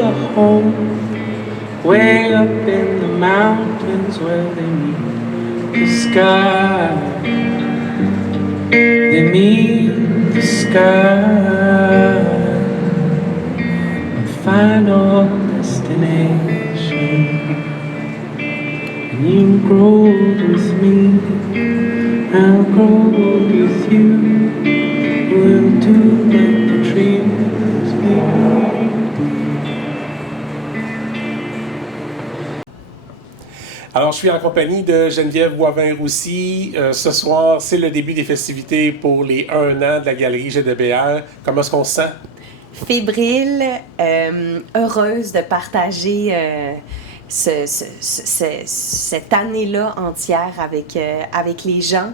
a home way up in the mountains where they meet the sky. They meet the sky. A final destination. And you grow with me, I'll grow with you. We'll do like the trees we. Alors, je suis en compagnie de Geneviève Boivin-Roussy. Ce soir, c'est le début des festivités pour les 1 an de la galerie GDBR. Comment est-ce qu'on se sent? Fébrile, heureuse de partager cette année-là entière avec les gens.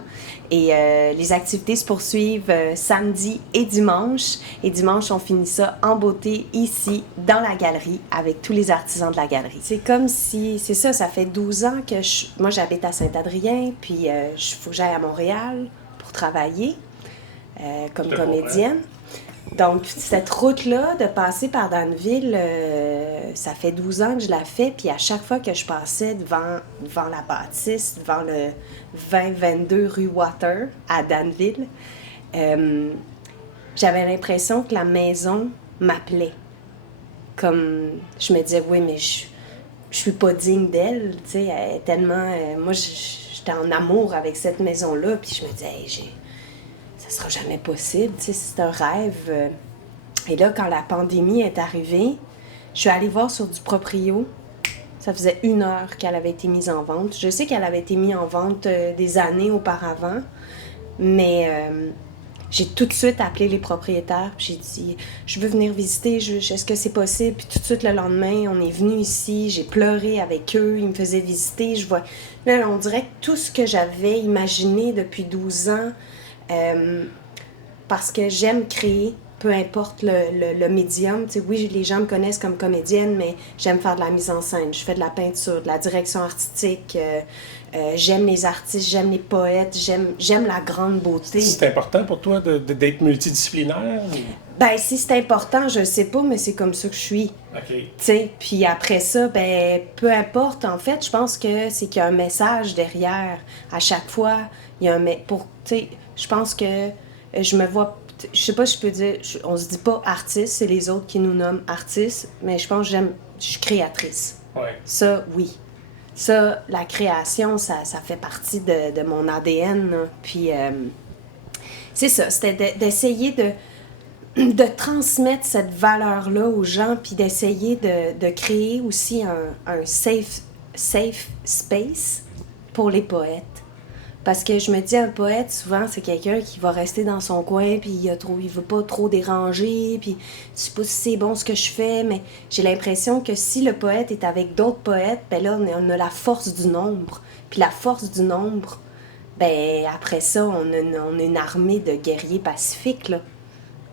Et les activités se poursuivent samedi et dimanche. Et dimanche, on finit ça en beauté ici, dans la galerie, avec tous les artisans de la galerie. C'est comme si, c'est ça, ça fait 12 ans que moi j'habite à Saint-Adrien, puis il faut que j'aille à Montréal pour travailler comme comédienne. Donc, cette route-là, de passer par Danville, ça fait 12 ans que je la fais, puis à chaque fois que je passais devant la bâtisse, devant le 2022 rue Water à Danville, j'avais l'impression que la maison m'appelait. Comme, je me disais, oui, mais je suis pas digne d'elle, tu sais, elle est tellement... moi, j'étais en amour avec cette maison-là, puis je me disais, hey, ça sera jamais possible, tu sais, c'est un rêve. Et là, quand la pandémie est arrivée, je suis allée voir sur du proprio. Ça faisait 1 heure qu'elle avait été mise en vente. Je sais qu'elle avait été mise en vente des années auparavant, mais j'ai tout de suite appelé les propriétaires, puis j'ai dit « Je veux venir visiter, est-ce que c'est possible? » Puis tout de suite, le lendemain, on est venu ici, j'ai pleuré avec eux, ils me faisaient visiter. Là, on dirait que tout ce que j'avais imaginé depuis 12 ans, parce que j'aime créer, peu importe le médium. Tu sais, oui, les gens me connaissent comme comédienne, mais j'aime faire de la mise en scène, je fais de la peinture, de la direction artistique, j'aime les artistes, j'aime les poètes, j'aime la grande beauté. C'est important pour toi d'être multidisciplinaire? Ben, si c'est important, je sais pas, mais c'est comme ça que je suis. OK. Tu sais, puis après ça, ben, peu importe, en fait, je pense que c'est qu'il y a un message derrière. À chaque fois, il y a tu sais, je pense que je me vois, je sais pas si je peux dire, on se dit pas artiste, c'est les autres qui nous nomment artistes, mais je pense que je suis créatrice. Ouais. Ça, oui. Ça, la création, ça fait partie de mon ADN, là. Puis, c'est ça, c'était d'essayer de transmettre cette valeur-là aux gens, puis d'essayer de créer aussi un safe space pour les poètes. Parce que je me dis, un poète, souvent, c'est quelqu'un qui va rester dans son coin, puis il veut pas trop déranger, puis je sais pas si c'est bon ce que je fais, mais j'ai l'impression que si le poète est avec d'autres poètes, ben là, on a la force du nombre. Puis la force du nombre, ben après ça, on a une armée de guerriers pacifiques, là.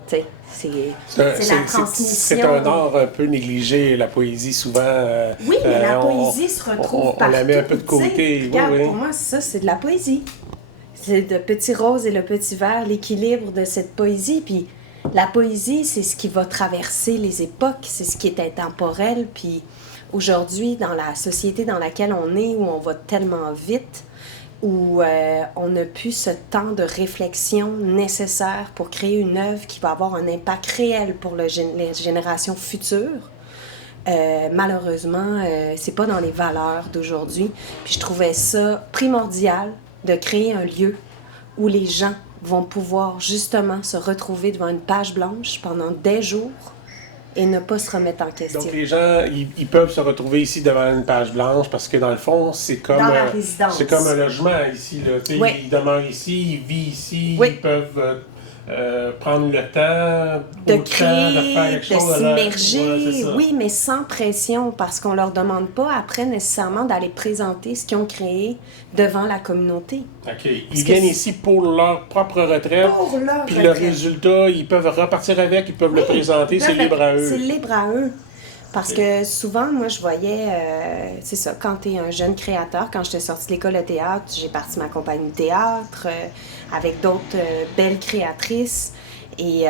Tu sais, c'est la transmission. C'est un art un peu négligé, la poésie, souvent. Oui, mais la poésie se retrouve partout. On la met un peu de côté. Regarde, oui. pour moi, ça, c'est de la poésie. C'est le petit rose et le petit vert, l'équilibre de cette poésie. Puis la poésie, c'est ce qui va traverser les époques, c'est ce qui est intemporel. Puis aujourd'hui, dans la société dans laquelle on est, où on va tellement vite, où on n'a plus ce temps de réflexion nécessaire pour créer une œuvre qui va avoir un impact réel pour les générations futures. Malheureusement, c'est pas dans les valeurs d'aujourd'hui. Puis je trouvais ça primordial de créer un lieu où les gens vont pouvoir justement se retrouver devant une page blanche pendant des jours et ne pas se remettre en question. Donc les gens, ils peuvent se retrouver ici devant une page blanche parce que dans le fond, c'est comme, dans la résidence. C'est comme un logement ici. Là. Oui. Ils demeurent ici, ils vivent ici, oui. Ils peuvent prendre le temps de créer, faire quelque chose, s'immerger, oui, mais sans pression, parce qu'on leur demande pas après nécessairement d'aller présenter ce qu'ils ont créé devant la communauté. OK. Ils viennent ici pour leur propre retraite. Pour leur puis retraite. Le résultat, ils peuvent repartir avec, ils peuvent le présenter, c'est libre à eux. C'est libre à eux. Parce que souvent, moi, je voyais, c'est ça, quand tu es un jeune créateur, quand j'étais sortie de l'école de théâtre, j'ai parti ma compagnie de théâtre avec d'autres belles créatrices. Et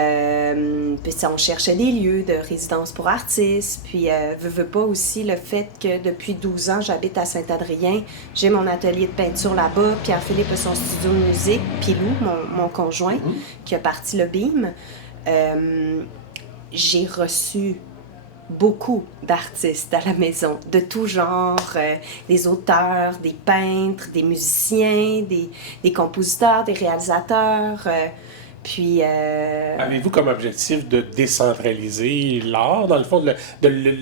puis on cherchait des lieux de résidence pour artistes. Puis veux pas aussi le fait que depuis 12 ans, j'habite à Saint-Adrien. J'ai mon atelier de peinture là-bas. Pierre-Philippe a son studio de musique. Puis Lou, mon conjoint, qui a parti le BIM. J'ai reçu beaucoup d'artistes à la maison, de tout genre, des auteurs, des peintres, des musiciens, des compositeurs, des réalisateurs. Puis... Avez-vous comme objectif de décentraliser l'art, dans le fond, de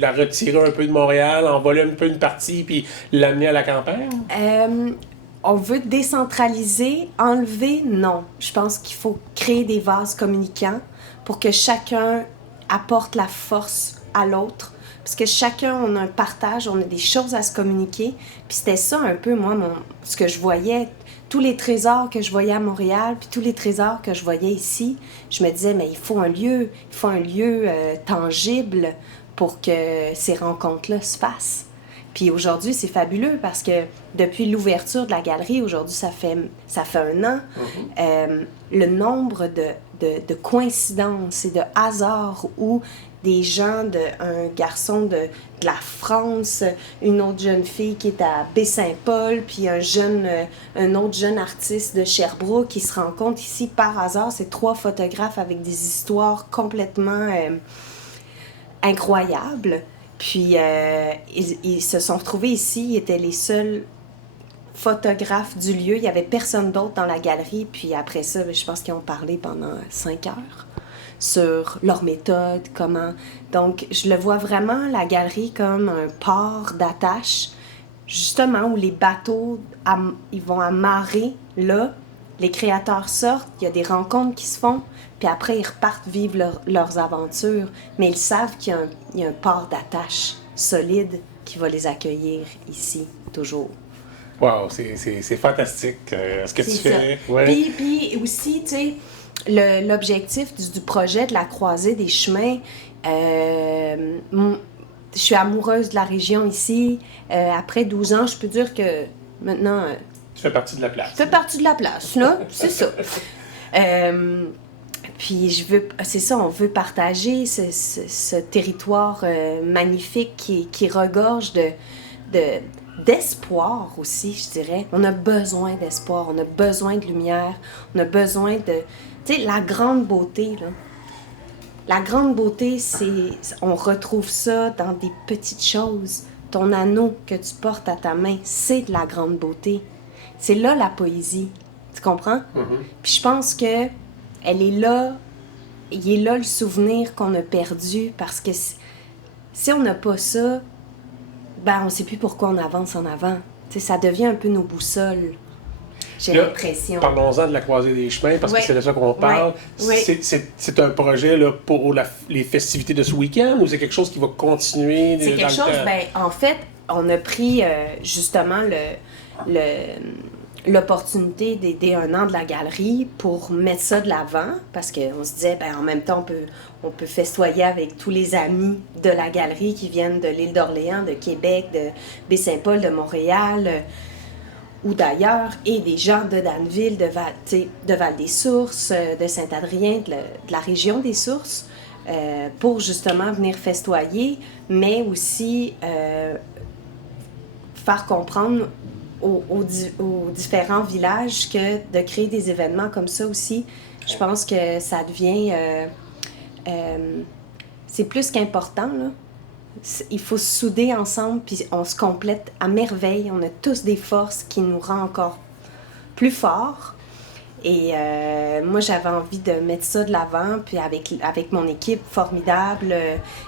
la retirer un peu de Montréal, en voler un peu une partie, puis l'amener à la campagne? On veut décentraliser, enlever, non. Je pense qu'il faut créer des vases communicants pour que chacun apporte la force à l'autre. Parce que chacun, on a un partage, on a des choses à se communiquer. Puis c'était ça un peu, moi, ce que je voyais. Tous les trésors que je voyais à Montréal, puis tous les trésors que je voyais ici, je me disais, mais il faut un lieu tangible pour que ces rencontres-là se fassent. Puis aujourd'hui, c'est fabuleux parce que depuis l'ouverture de la galerie, aujourd'hui, ça fait 1 an, le nombre de coïncidences et de hasards où des gens, un garçon de la France, une autre jeune fille qui est à Baie-Saint-Paul, puis un autre jeune artiste de Sherbrooke qui se rencontre ici par hasard. C'est 3 photographes avec des histoires complètement incroyables. Puis ils se sont retrouvés ici, ils étaient les seuls photographes du lieu. Il n'y avait personne d'autre dans la galerie. Puis après ça, je pense qu'ils ont parlé pendant 5 heures sur leur méthode, comment... Donc, je le vois vraiment, la galerie, comme un port d'attache, justement, où les bateaux, ils vont amarrer là, les créateurs sortent, il y a des rencontres qui se font, puis après, ils repartent vivre leurs aventures, mais ils savent qu'il y a un port d'attache solide qui va les accueillir ici, toujours. Wow, c'est fantastique ce que tu fais. Ouais. Puis aussi, tu sais, l'objectif du projet de la Croisée des chemins, je suis amoureuse de la région ici. Après 12 ans, je peux dire que maintenant... tu fais partie de la place. Je fais partie de la place, là, c'est ça. Puis c'est ça, on veut partager ce territoire magnifique qui regorge d'espoir aussi, je dirais. On a besoin d'espoir, on a besoin de lumière, on a besoin de... Tu sais, la grande beauté, là. La grande beauté, on retrouve ça dans des petites choses. Ton anneau que tu portes à ta main, c'est de la grande beauté. C'est là la poésie. Tu comprends? Puis je pense que elle est là, il est là le souvenir qu'on a perdu, parce que si on n'a pas ça, ben on sait plus pourquoi on avance en avant. Tu sais, ça devient un peu nos boussoles. J'ai l'impression. Parlons-en de la Croisée des chemins, parce que c'est de ça qu'on parle. C'est un projet là, pour les festivités de ce week-end, ou c'est quelque chose qui va continuer? C'est quelque chose, en fait, on a pris justement l'opportunité d'aider 1 an de la galerie pour mettre ça de l'avant, parce qu'on se disait, en même temps, on peut festoyer avec tous les amis de la galerie qui viennent de l'île d'Orléans, de Québec, de Baie-Saint-Paul, de Montréal, ou d'ailleurs, et des gens de Danville, de Val-des-Sources, de Saint-Adrien, de la région des Sources, pour justement venir festoyer, mais aussi faire comprendre aux différents villages que de créer des événements comme ça aussi, je pense que ça devient... c'est plus qu'important, là. Il faut se souder ensemble, puis on se complète à merveille. On a tous des forces qui nous rendent encore plus forts. Et moi, j'avais envie de mettre ça de l'avant, puis avec mon équipe formidable,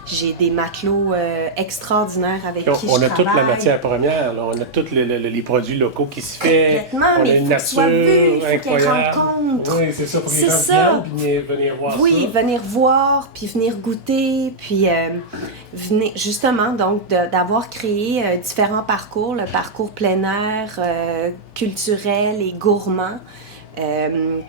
j'ai des matelots extraordinaires avec qui je travaille. On a toute la matière première, là. On a tous les produits locaux qui se font. Complètement, on mais a il une faut nature il faut incroyable. qu'ils rencontrent. Oui, c'est ça, pour que les gens viennent, puis venir voir ça. Oui, venir voir, puis venir goûter, puis venir, justement, donc, d'avoir créé différents parcours, le parcours plein air, culturel et gourmand,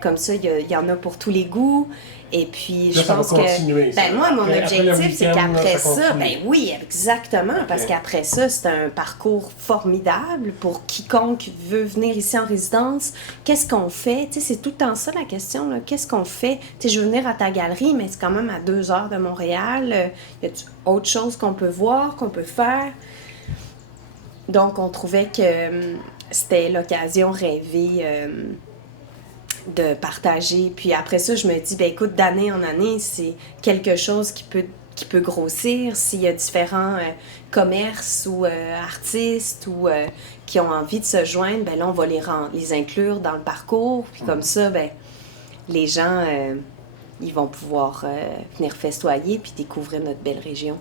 Comme ça, il y en a pour tous les goûts. Et puis, Là, je ça va pense que... continuer, ça. Ben, moi, mon Après le objectif, c'est week-end, qu'après là, ça, continue. ben oui, exactement, parce qu'après ça, c'est un parcours formidable pour quiconque veut venir ici en résidence. Qu'est-ce qu'on fait? Tu sais, c'est tout le temps ça, la question, là. Qu'est-ce qu'on fait? Tu sais, je veux venir à ta galerie, mais c'est quand même à 2 heures de Montréal. Y a autre chose qu'on peut voir, qu'on peut faire? Donc, on trouvait que c'était l'occasion rêvée de partager. Puis après ça, je me dis, ben écoute, d'année en année, c'est quelque chose qui peut grossir. S'il y a différents commerces ou artistes ou qui ont envie de se joindre, ben là, on va les inclure dans le parcours. Puis comme ça, ben les gens, ils vont pouvoir venir festoyer puis découvrir notre belle région.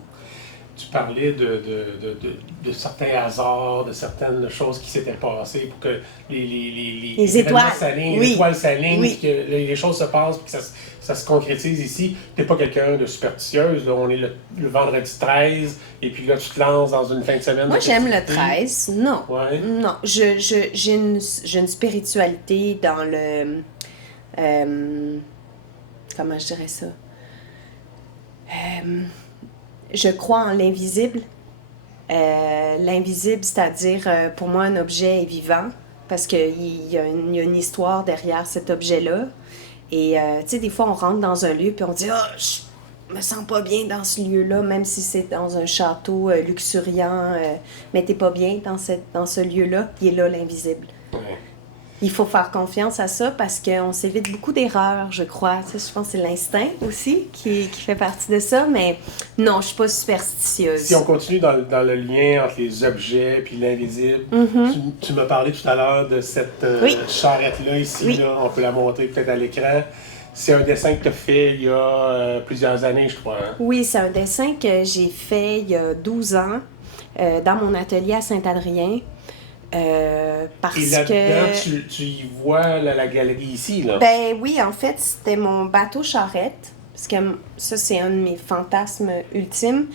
Tu parlais de certains hasards, de certaines choses qui s'étaient passées pour que les étoiles s'alignent, oui. les étoiles s'alignent, Oui. que les choses se passent, puis que ça se concrétise ici. Tu n'es pas quelqu'un de superstitieuse. Là. On est le vendredi 13, et puis là, tu te lances dans une fin de semaine. Moi, j'aime le 13. Non. Ouais. Non. J'ai une spiritualité dans le... comment je dirais ça? Je crois en l'invisible. L'invisible, c'est-à-dire, pour moi, un objet est vivant parce qu'il y a une histoire derrière cet objet-là. Et, tu sais, des fois, on rentre dans un lieu puis on dit « Ah, je me sens pas bien dans ce lieu-là, même si c'est dans un château luxuriant, mais t'es pas bien dans ce lieu-là. » Il est là, l'invisible. Ouais. Il faut faire confiance à ça parce qu'on s'évite beaucoup d'erreurs, je crois. Tu sais, je pense que c'est l'instinct aussi qui fait partie de ça, mais non, je suis pas superstitieuse. Si on continue dans le lien entre les objets et l'invisible, tu m'as parlé tout à l'heure de cette Oui. charrette-là ici, Oui. là, on peut la montrer peut-être à l'écran. C'est un dessin que tu as fait il y a plusieurs années, je crois. Hein? Oui, c'est un dessin que j'ai fait il y a 12 ans dans mon atelier à Saint-Adrien. Parce Et là-dedans, que... tu y vois la galerie ici, là. Ben oui, en fait, c'était mon bateau charrette. Parce que ça, c'est un de mes fantasmes ultimes.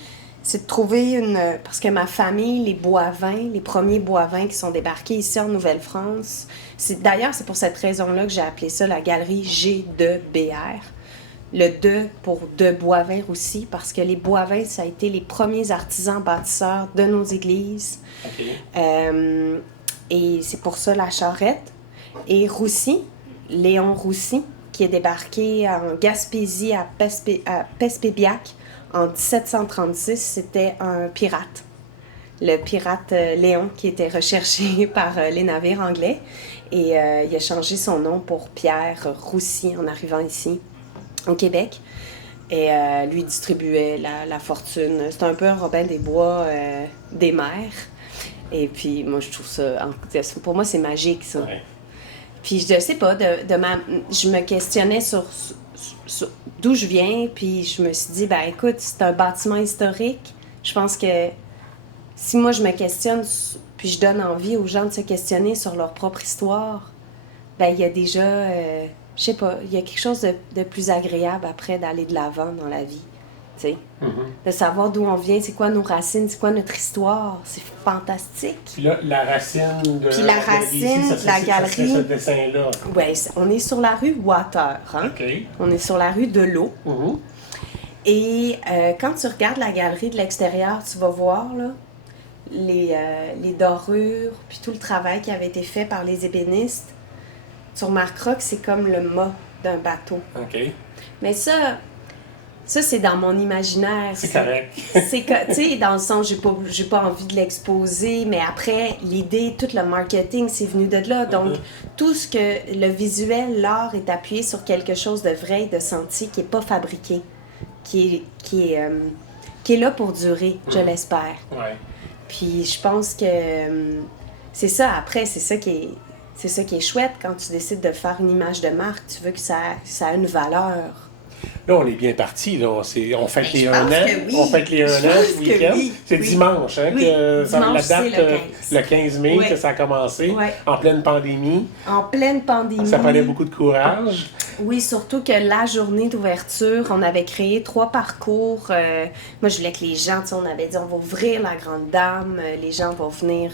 C'est de trouver une... Parce que ma famille, les Boivin, les premiers Boivin qui sont débarqués ici en Nouvelle-France, d'ailleurs, c'est pour cette raison-là que j'ai appelé ça la galerie G2BR. Le 2 pour de Boivin aussi, parce que les Boivin, ça a été les premiers artisans bâtisseurs de nos églises. OK. Et c'est pour ça la charrette. Et Roussy, Léon Roussy, qui est débarqué en Gaspésie à Pespébiac en 1736, c'était un pirate. Le pirate Léon, qui était recherché par les navires anglais. Et il a changé son nom pour Pierre Roussy en arrivant ici, au Québec. Et lui distribuait la fortune. C'est un peu un Robin des Bois des mers. Et puis, moi, je trouve ça... Pour moi, c'est magique, ça. Ouais. Puis, je sais pas, je me questionnais sur d'où je viens, puis je me suis dit, ben écoute, c'est un bâtiment historique. Je pense que si moi, je me questionne, puis je donne envie aux gens de se questionner sur leur propre histoire, ben il y a déjà... je sais pas, il y a quelque chose de plus agréable après d'aller de l'avant dans la vie, tu sais. De savoir d'où on vient, c'est quoi nos racines, c'est quoi notre histoire, c'est fantastique. Puis là, la racine de Puis la racine de la galerie. Ça serait ce dessin-là. Ouais, on est sur la rue Water, hein? OK. On est sur la rue de l'eau. Et quand tu regardes la galerie de l'extérieur, tu vas voir là, les dorures, puis tout le travail qui avait été fait par les ébénistes. Tu remarqueras que c'est comme le mât d'un bateau. OK. Mais ça c'est dans mon imaginaire. C'est correct. C'est que, tu sais, dans le sens, j'ai pas envie de l'exposer, mais après, l'idée, tout le marketing, c'est venu de là. Donc, tout ce que le visuel, l'art est appuyé sur quelque chose de vrai et de senti qui est pas fabriqué, qui est là pour durer, je l'espère. Ouais. Puis, je pense que c'est ça, après, c'est ça qui est chouette quand tu décides de faire une image de marque. Tu veux que ça a une valeur. Là, on est bien parti. Là. On fête Ben, les je 1 pense an. que oui. On fête les 1 Je an pense ce que week-end. oui. C'est Oui. dimanche, hein, Oui. que Dimanche, la c'est date, le 15. le 15 mai, Oui. que ça a commencé, Ouais. en pleine pandémie. En pleine pandémie. Ça prenait beaucoup de courage. Oui, surtout que la journée d'ouverture, on avait créé 3 parcours. Moi, je voulais que les gens, tu sais, on avait dit, on va ouvrir la Grande Dame, les gens vont venir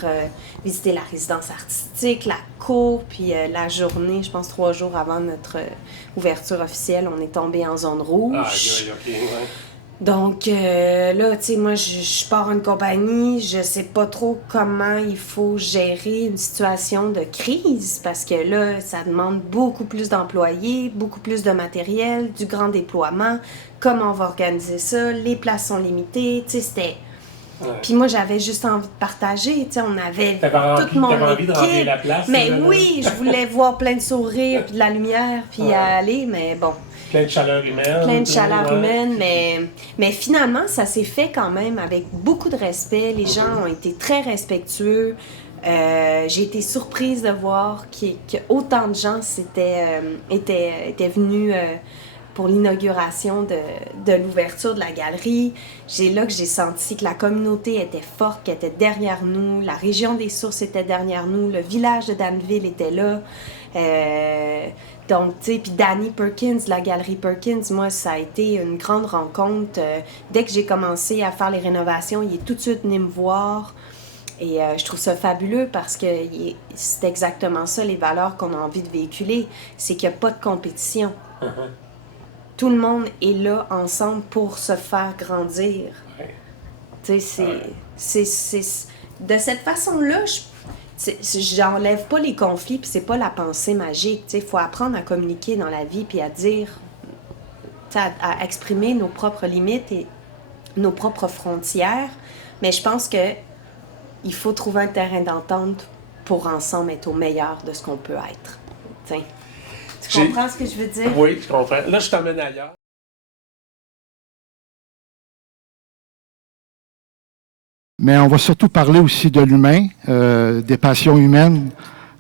visiter la résidence artistique, la cour, puis la journée, je pense 3 jours avant notre ouverture officielle, on est tombé en zone rouge. OK, ouais. Donc là, tu sais, moi, je pars une compagnie, je sais pas trop comment il faut gérer une situation de crise parce que là, ça demande beaucoup plus d'employés, beaucoup plus de matériel, du grand déploiement, comment on va organiser ça, les places sont limitées, tu sais, c'était... Ouais. Puis moi, j'avais juste envie de partager, tu sais, on avait T'avais toute mon envie de remplir équipe. la place. Mais là, oui, je voulais voir plein de sourires, puis de la lumière, puis aller, mais bon... Plein de chaleur humaine. Plein de chaleur ouais. humaine, mais finalement, ça s'est fait quand même avec beaucoup de respect. Les gens ont été très respectueux. J'ai été surprise de voir qu'autant de gens étaient venus pour l'inauguration de l'ouverture de la galerie. C'est là que j'ai senti que la communauté était forte, qu'elle était derrière nous, la région des Sources était derrière nous, le village de Danville était là. Donc, tu sais, puis Danny Perkins, la galerie Perkins, moi, ça a été une grande rencontre. Dès que j'ai commencé à faire les rénovations, il est tout de suite venu me voir. Et je trouve ça fabuleux parce que c'est exactement ça, les valeurs qu'on a envie de véhiculer. C'est qu'il n'y a pas de compétition. Tout le monde est là ensemble pour se faire grandir. Ouais. Tu sais, c'est... De cette façon-là, j'enlève pas les conflits, puis c'est pas la pensée magique. Il faut apprendre à communiquer dans la vie, puis à dire, à exprimer nos propres limites et nos propres frontières. Mais je pense que il faut trouver un terrain d'entente pour ensemble être au meilleur de ce qu'on peut être. T'sais. Tu comprends ce que je veux dire? Oui, je comprends. Là, je t'emmène ailleurs. Mais on va surtout parler aussi de l'humain, des passions humaines,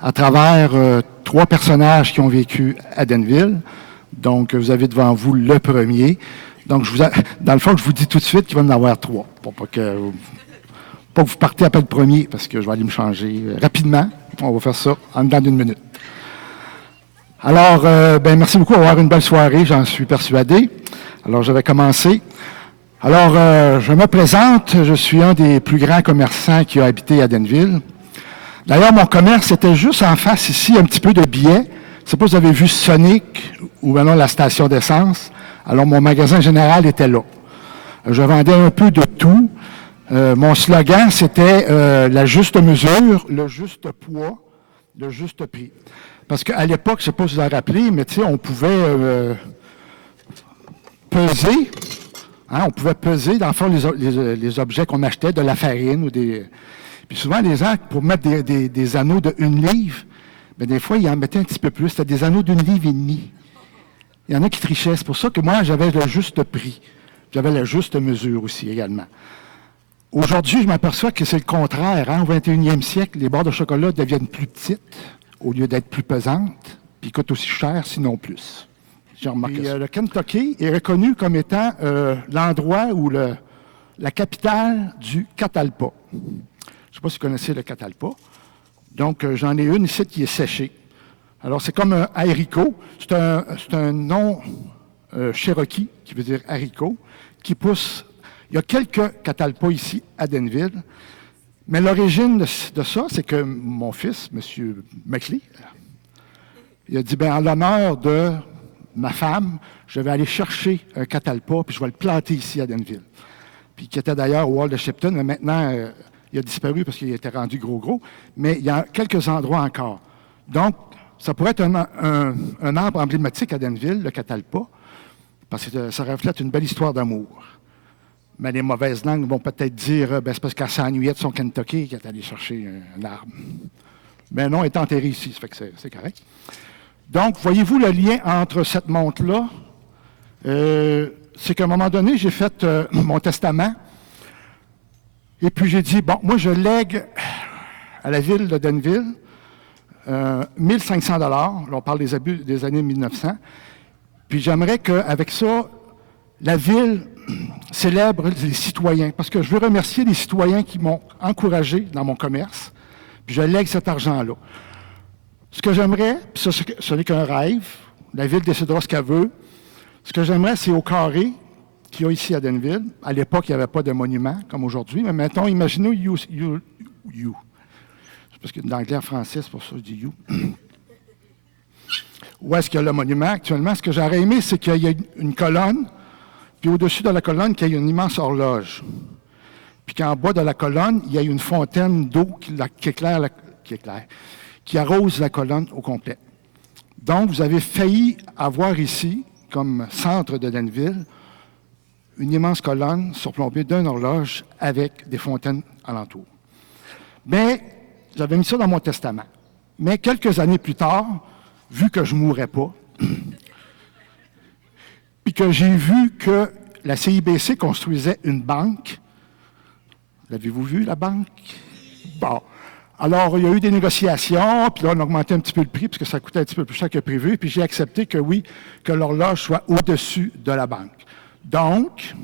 à travers 3 personnages qui ont vécu à Danville. Donc, vous avez devant vous le premier. Donc, dans le fond, je vous dis tout de suite qu'il va y en avoir 3. Pour pas que vous partez après le premier, parce que je vais aller me changer rapidement. On va faire ça en dedans d'1 minute. Alors, merci beaucoup. On va avoir une belle soirée, j'en suis persuadé. Alors, je vais commencer. Alors, je me présente. Je suis un des plus grands commerçants qui a habité à Danville. D'ailleurs, mon commerce était juste en face ici, un petit peu de billets. Je ne sais pas si vous avez vu Sonic ou maintenant la station d'essence. Alors, mon magasin général était là. Je vendais un peu de tout. Mon slogan, c'était la juste mesure, le juste poids, le juste prix. Parce qu'à l'époque, je ne sais pas si vous vous en rappelez, mais tu sais, on pouvait peser. Hein, on pouvait peser, dans le fond, les objets qu'on achetait, de la farine ou des... Puis souvent, les gens, pour mettre des anneaux de 1 livre, bien, des fois, ils en mettaient un petit peu plus. C'était des anneaux d'1,5 livre. Il y en a qui trichaient. C'est pour ça que moi, j'avais le juste prix. J'avais la juste mesure aussi, également. Aujourd'hui, je m'aperçois que c'est le contraire. Hein? Au 21e siècle, les barres de chocolat deviennent plus petites au lieu d'être plus pesantes, puis coûtent aussi cher, sinon plus. J'ai remarqué ça. Le Kentucky est reconnu comme étant l'endroit où la capitale du catalpa. Je ne sais pas si vous connaissez le catalpa. Donc, j'en ai une ici qui est séchée. Alors, c'est comme un haricot. C'est un nom cherokee, qui veut dire haricot, qui pousse. Il y a quelques catalpas ici à Danville. Mais l'origine de ça, c'est que mon fils, M. McLean, il a dit, bien, en l'honneur de ma femme, je vais aller chercher un catalpa, puis je vais le planter ici à Danville. Puis qui était d'ailleurs au Hall de Shepton, mais maintenant, il a disparu parce qu'il était rendu gros. Mais il y a quelques endroits encore. Donc, ça pourrait être un arbre emblématique à Danville, le catalpa, parce que ça reflète une belle histoire d'amour. Mais les mauvaises langues vont peut-être dire c'est parce qu'elle s'ennuyait de son Kentucky qu'elle est allée chercher un arbre. Mais non, elle est enterrée ici, ça fait que c'est correct. Donc, voyez-vous le lien entre cette montre-là? C'est qu'à un moment donné, j'ai fait mon testament. Et puis j'ai dit, bon, moi je lègue à la ville de Danville 1 500 $. Là, on parle des années 1900. Puis j'aimerais qu'avec ça, la ville célèbre les citoyens, parce que je veux remercier les citoyens qui m'ont encouragé dans mon commerce, puis je lègue cet argent-là. Ce que j'aimerais, puis ça, ce n'est qu'un rêve, la ville décidera ce qu'elle veut, ce que j'aimerais, c'est au carré qu'il y a ici à Denville. À l'époque, il n'y avait pas de monument comme aujourd'hui, mais maintenant, imaginez you. Parce que dans l'anglais en français, c'est pour ça que je dis you. Où est-ce qu'il y a le monument actuellement? Ce que j'aurais aimé, c'est qu'il y ait une colonne, puis au-dessus de la colonne, qu'il y ait une immense horloge. Puis qu'en bas de la colonne, il y ait une fontaine d'eau qui arrose la colonne au complet. Donc, vous avez failli avoir ici, comme centre de Denville, une immense colonne surplombée d'une horloge avec des fontaines alentour. Mais j'avais mis ça dans mon testament. Mais quelques années plus tard, vu que je ne mourrais pas, puis que j'ai vu que la CIBC construisait une banque. L'avez-vous vu, la banque? Bon. Alors, il y a eu des négociations, puis là, on a augmenté un petit peu le prix, parce que ça coûtait un petit peu plus cher que prévu, puis j'ai accepté que oui, que l'horloge soit au-dessus de la banque. Donc,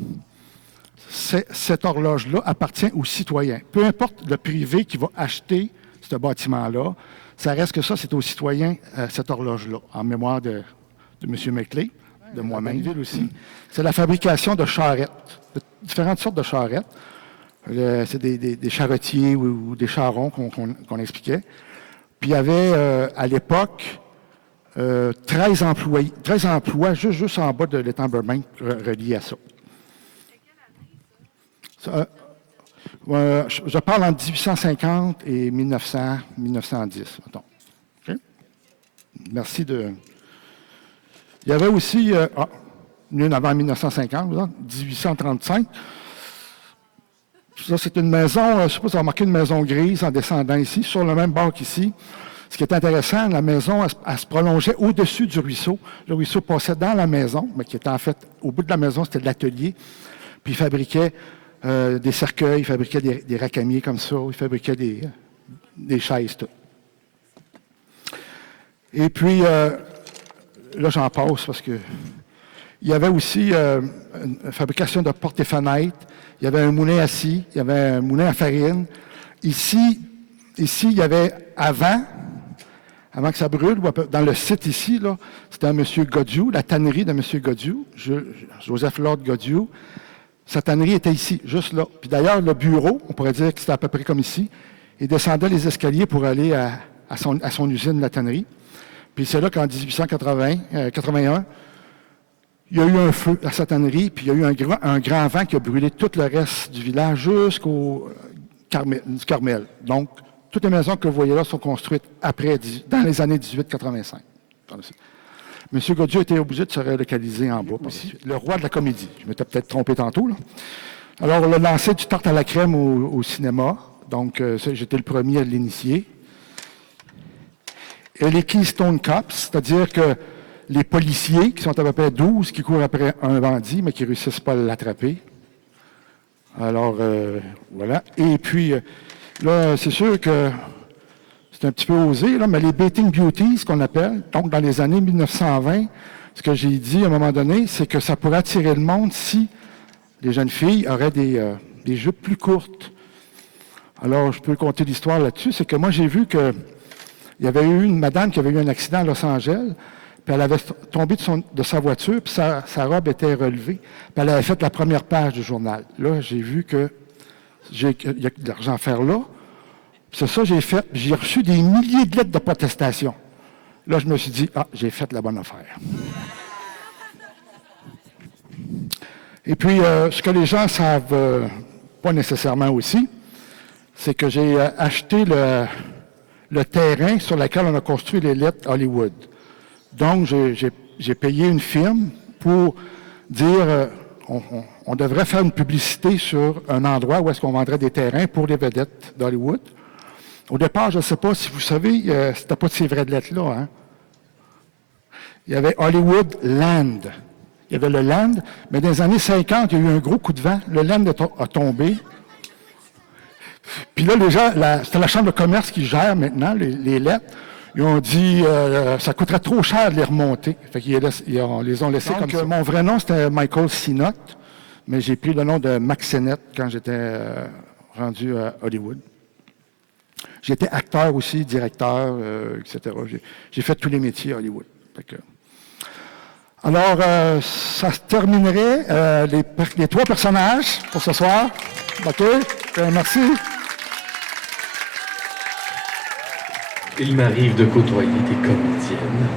cette horloge-là appartient aux citoyens. Peu importe le privé qui va acheter ce bâtiment-là, ça reste que ça, c'est aux citoyens, cette horloge-là, en mémoire de M. McLeay, de moi-même aussi. C'est la fabrication de charrettes, de différentes sortes de charrettes. C'est des charretiers ou des charrons qu'on expliquait. Puis il y avait, à l'époque, 13 emplois juste en bas de l'étang Burbank reliés à ça. Je parle entre 1850 et 1910, mettons. Okay? Merci de... Il y avait aussi, une avant 1950, 1835. Ça, c'est une maison, je ne sais pas si vous avez remarqué, une maison grise en descendant ici, sur le même bord qu'ici. Ce qui est intéressant, la maison, elle se prolongeait au-dessus du ruisseau. Le ruisseau passait dans la maison, mais qui était en fait, au bout de la maison, c'était de l'atelier. Puis il fabriquait des cercueils, il fabriquait des racamiers comme ça, il fabriquait des chaises, tout. Et puis, là, j'en passe parce que il y avait aussi une fabrication de portes et fenêtres. Il y avait un moulin à scie, il y avait un moulin à farine. Ici, il y avait avant que ça brûle, dans le site ici, là, c'était un M. Godieu, la tannerie de M. Godieu, Joseph Lord Godieu. Sa tannerie était ici, juste là. Puis d'ailleurs, le bureau, on pourrait dire que c'était à peu près comme ici. Il descendait les escaliers pour aller à son usine, la tannerie. Puis c'est là qu'en 1881, il y a eu un feu à sa tannerie, puis il y a eu un grand vent qui a brûlé tout le reste du village jusqu'au Carmel. Donc, toutes les maisons que vous voyez là sont construites dans les années 1885. M. Godieu était obligé de se relocaliser en bas. Le roi de la comédie. Je m'étais peut-être trompé tantôt, là. Alors, on a lancé du tarte à la crème au cinéma. Donc, j'étais le premier à l'initier. Et les Keystone Cops, c'est-à-dire que les policiers, qui sont à peu près 12, qui courent après un bandit, mais qui ne réussissent pas à l'attraper. Alors, voilà. Et puis, là, c'est sûr que c'est un petit peu osé, là, mais les Bathing Beauties, ce qu'on appelle, donc dans les années 1920, ce que j'ai dit à un moment donné, c'est que ça pourrait attirer le monde si les jeunes filles auraient des jupes plus courtes. Alors, je peux compter l'histoire là-dessus. C'est que moi, j'ai vu qu'il y avait eu une madame qui avait eu un accident à Los Angeles, puis elle avait tombé de sa voiture, puis sa robe était relevée, puis elle avait fait la première page du journal. Là, j'ai vu qu'il y a de l'argent à faire là. C'est ça que j'ai fait. J'ai reçu des milliers de lettres de protestation. Là, je me suis dit, j'ai fait la bonne affaire. Et puis, ce que les gens ne savent pas nécessairement aussi, c'est que j'ai acheté le terrain sur lequel on a construit les lettres Hollywood. Donc, j'ai payé une firme pour dire on devrait faire une publicité sur un endroit où est-ce qu'on vendrait des terrains pour les vedettes d'Hollywood. Au départ, je ne sais pas si vous savez, c'était pas de ces vraies lettres-là. Hein? Il y avait Hollywood Land. Il y avait le Land, mais dans les années 50, il y a eu un gros coup de vent. Le Land a tombé. Puis là, les gens, c'était la Chambre de commerce qui gère maintenant les lettres. Ils ont dit ça coûterait trop cher de les remonter. Fait qu'ils les ont laissés comme ça. Mon vrai nom, c'était Michael Sinott, mais j'ai pris le nom de Max Sennett quand j'étais rendu à Hollywood. J'étais acteur aussi, directeur, etc. J'ai fait tous les métiers à Hollywood. Alors, ça se terminerait les 3 personnages pour ce soir. OK? Merci. Il m'arrive de côtoyer des comédiennes.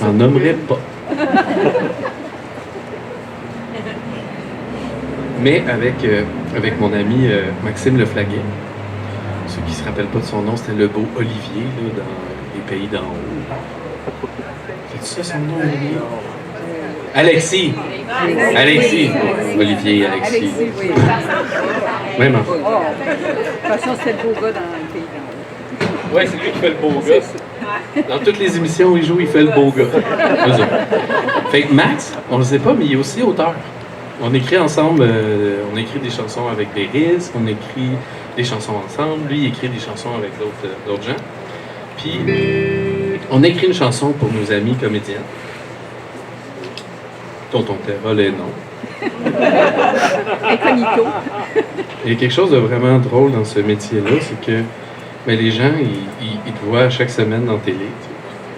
J'en nommerai pas. Mais avec mon ami Maxime Leflaguet, ceux qui ne se rappellent pas de son nom, c'était le beau Olivier là, dans Les Pays d'en haut. C'est ça son nom, Olivier? Alexis! Alexis! Olivier, Alexis. Oui. Même enfant. De toute façon, c'était le beau gars dans Le Pays d'en haut. Oui, c'est lui qui fait le beau gars. Dans toutes les émissions où il joue, il fait le beau gars. Eux autres. Fait que Max, on ne le sait pas, mais il est aussi auteur. On écrit ensemble, on écrit des chansons avec des Riz, on écrit des chansons ensemble. Lui, il écrit des chansons avec d'autres gens. Puis, on écrit une chanson pour nos amis comédiens, dont on taira les noms. Incognito. Il y a quelque chose de vraiment drôle dans ce métier-là, c'est que les gens, ils te voient chaque semaine dans la télé,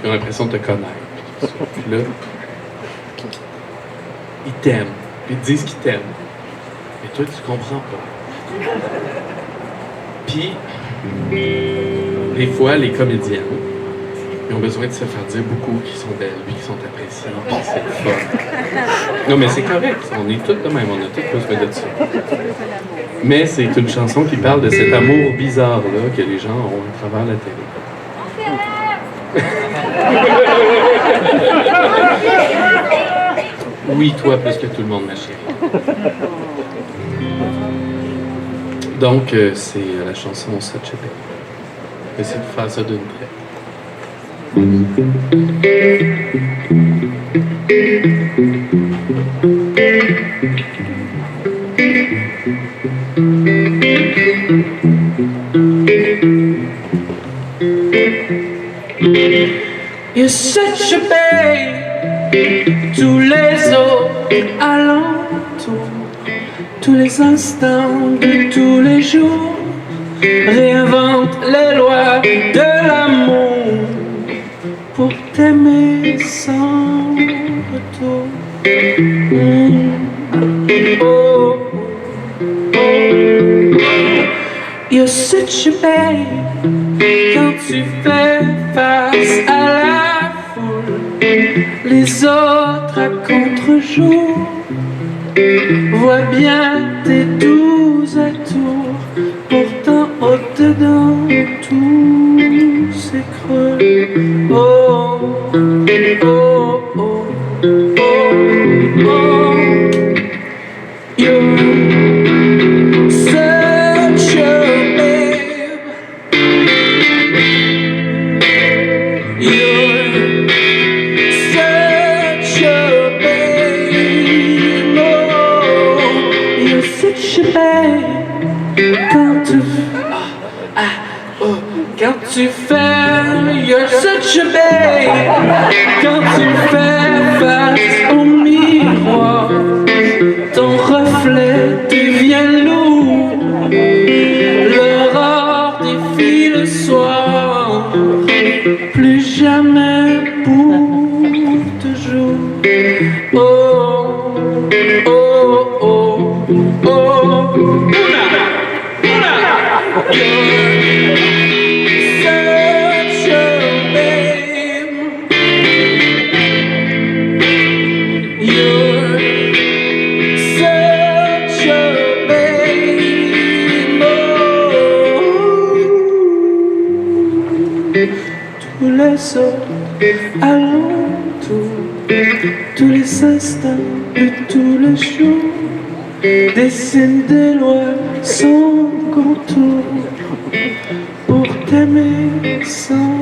ils ont l'impression de te connaître. Puis là, ils t'aiment. Puis ils te disent qu'ils t'aiment. Mais toi, tu comprends pas. Puis, des fois, les comédiens, ils ont besoin de se faire dire beaucoup qu'ils sont belles, puis qu'ils sont appréciés, puis c'est le fun. Non, mais c'est correct. On est tous de même. On a tous besoin de ça. Mais c'est une chanson qui parle de cet amour bizarre-là que les gens ont à travers la télé. Oui, toi, plus que tout le monde, ma chérie. Donc, c'est la chanson Such a Babe. Je vais essayer de faire ça d'une traite. You're such a babe, tous les autres alentours, tous les instants de tous les jours, réinventent les lois de l'amour pour t'aimer sans retour. Oh, oh, oh. You're such a babe, quand tu fais face à la foule, les autres à contre-jour voient bien tes doux atours, pourtant au-dedans tout s'écroule. Oh, oh, oh, oh, oh. You're such a babe. You're such a babe. Oh, you're such a babe. Quand tu fais, you're such a babe. Quand tu fais face au miroir, ton reflet devient lourd. L'aurore défie le soir, plus jamais pour toujours. Oh, oh, oh, oh, such a babe. You're such a babe. Oh. Tous les autres alentours, tous les instants de tous les jours, dessinent des lois sans contour pour t'aimer sans